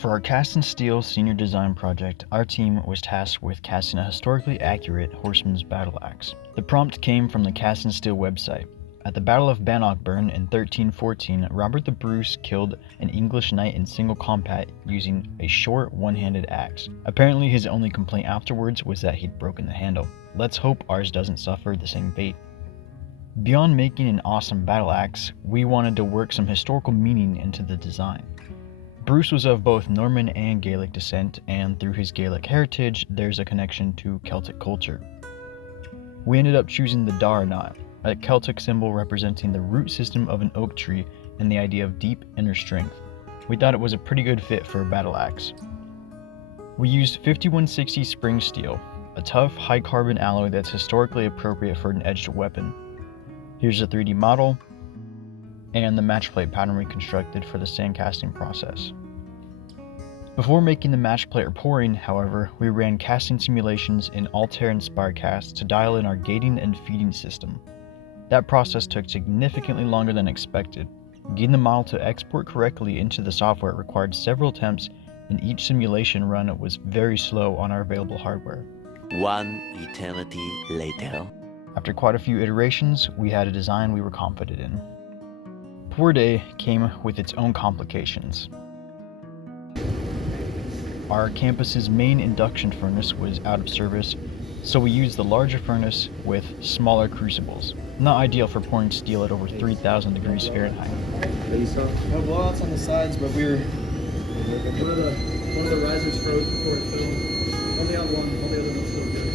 For our cast and steel senior design project, our team was tasked with casting a historically accurate horseman's battle axe. The prompt came from the Cast and Steel website. At the Battle of Bannockburn in 1314, Robert the Bruce killed an English knight in single combat using a short one-handed axe. Apparently his only complaint afterwards was that he'd broken the handle. Let's hope ours doesn't suffer the same fate. Beyond making an awesome battle axe, we wanted to work some historical meaning into the design. Bruce was of both Norman and Gaelic descent, and through his Gaelic heritage, there's a connection to Celtic culture. We ended up choosing the Daranat, a Celtic symbol representing the root system of an oak tree and the idea of deep inner strength. We thought it was a pretty good fit for a battle axe. We used 5160 spring steel, a tough, high-carbon alloy that's historically appropriate for an edged weapon. Here's a 3D model, and the match plate pattern we constructed for the sandcasting process. Before making the match plate or pouring, however, we ran casting simulations in Altair and Spirecast to dial in our gating and feeding system. That process took significantly longer than expected. Getting the model to export correctly into the software required several attempts, and each simulation run was very slow on our available hardware. One eternity later. After quite a few iterations, we had a design we were confident in. Pour Day came with its own complications. Our campus's main induction furnace was out of service, so we used the larger furnace with smaller crucibles. Not ideal for pouring steel at over 3,000 degrees Fahrenheit. No blowouts on the sides, but one of the risers froze before it filled. Only on one, all the other one's still good.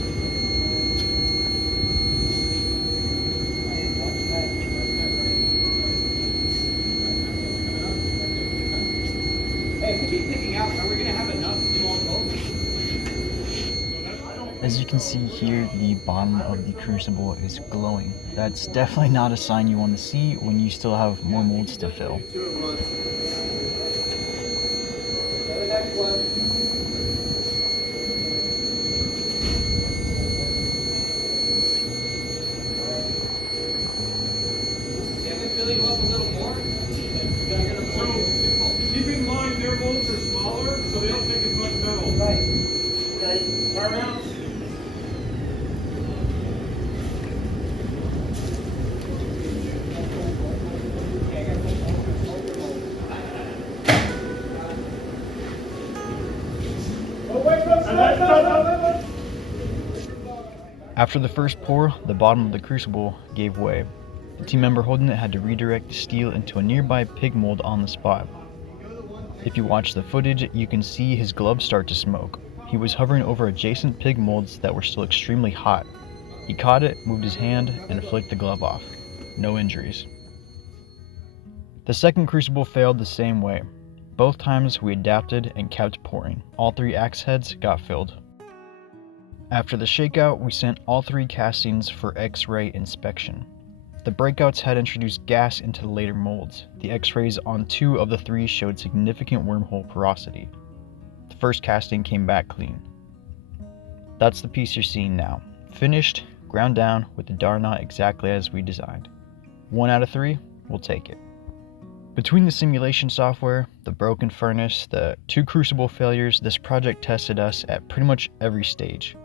Hey, if we keep picking out, are we gonna have enough to do on both? As you can see here, the bottom of the crucible is glowing. That's definitely not a sign you want to see when you still have more molds to fill. Keep in mind their molds are smaller, so they don't take as much metal. Right. Okay. Fire out. After the first pour, the bottom of the crucible gave way. The team member holding it had to redirect the steel into a nearby pig mold on the spot. If you watch the footage, you can see his gloves start to smoke. He was hovering over adjacent pig molds that were still extremely hot. He caught it, moved his hand, and flicked the glove off. No injuries. The second crucible failed the same way. Both times we adapted and kept pouring. All 3 axe heads got filled. After the shakeout, we sent all 3 castings for X-ray inspection. The breakouts had introduced gas into the later molds. The X-rays on 2 of the 3 showed significant wormhole porosity. The first casting came back clean. That's the piece you're seeing now. Finished, ground down with the Daranat exactly as we designed. 1 out of 3, we'll take it. Between the simulation software, the broken furnace, the 2 crucible failures, this project tested us at pretty much every stage.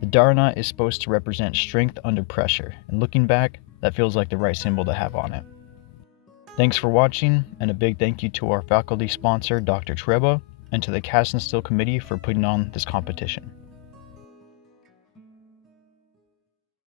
The Daranat is supposed to represent strength under pressure, and looking back, that feels like the right symbol to have on it. Thanks for watching, and a big thank you to our faculty sponsor, Dr. Treba, and to the Cast and Steel Committee for putting on this competition.